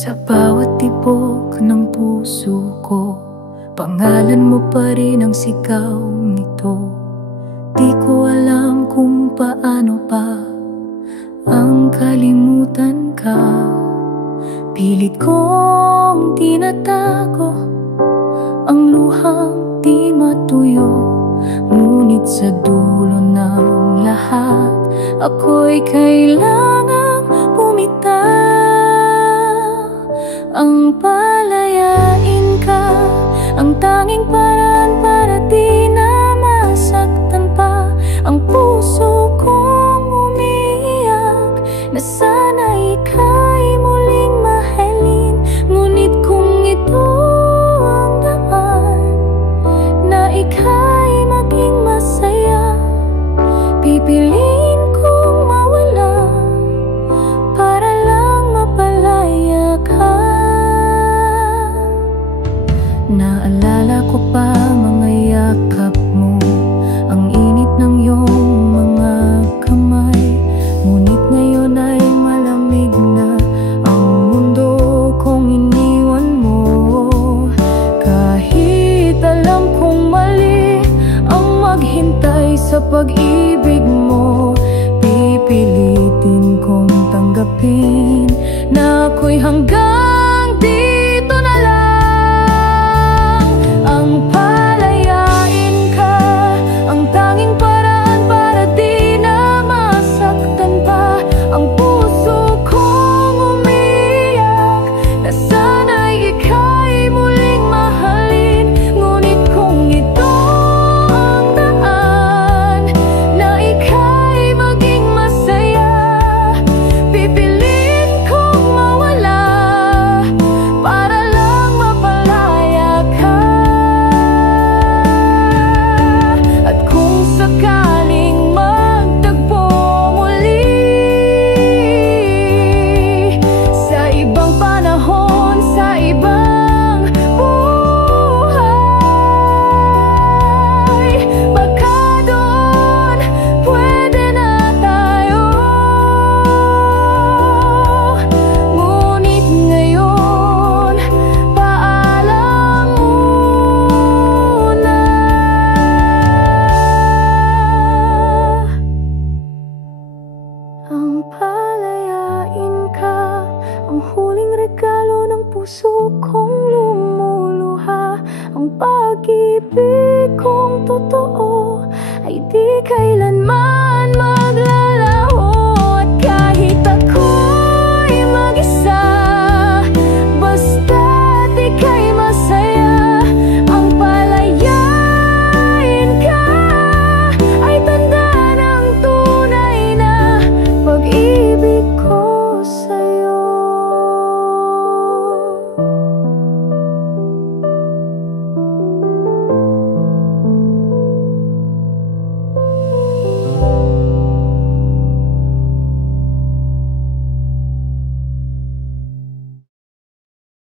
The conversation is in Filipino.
Sa bawat tibok ng puso ko, pangalan mo pa rin ang sigaw nito. Di ko alam kung paano pa ang kalimutan ka. Pilit kong tinatago ang luhang di matuyo, ngunit sa dulo ng lahat ako'y kailangang bumitaw. Ang palayain ka, ang tanging paraan para di na masaktan pa ang puso kong umiiyak na sana ika'y muling mahalin. Ngunit kung ito ang daan na ika'y maging masaya, pipiliin kong mawala para lang mapalaya ka. Naalala ko pa mga yakap mo, ang init ng iyong mga kamay. Ngunit ngayon ay malamig na ang mundo kong iniwan mo. Kahit alam kong mali ang maghintay sa pag-ibig mo, pipilitin kong tanggapin na ako'y hanggang dito na lang. Ang palayain ka, ang tanging paraan para di na masaktan pa ang puso kong umiiyak na sana'y ika'y muling mahalin. Ngunit kung ito ang daan na ika'y maging masaya, pipiliin kong mawala para lang mapalaya ka. At kung sakaling magtagpo muli sa ibang panahon, sa ibang buhay, baka doon pwede na tayo. Ngunit ngayon, paalam muna. Ang palayain ka, ang huling regalo ng puso kong lumuluha. Ang pag-ibig kong totoo ay di kailanman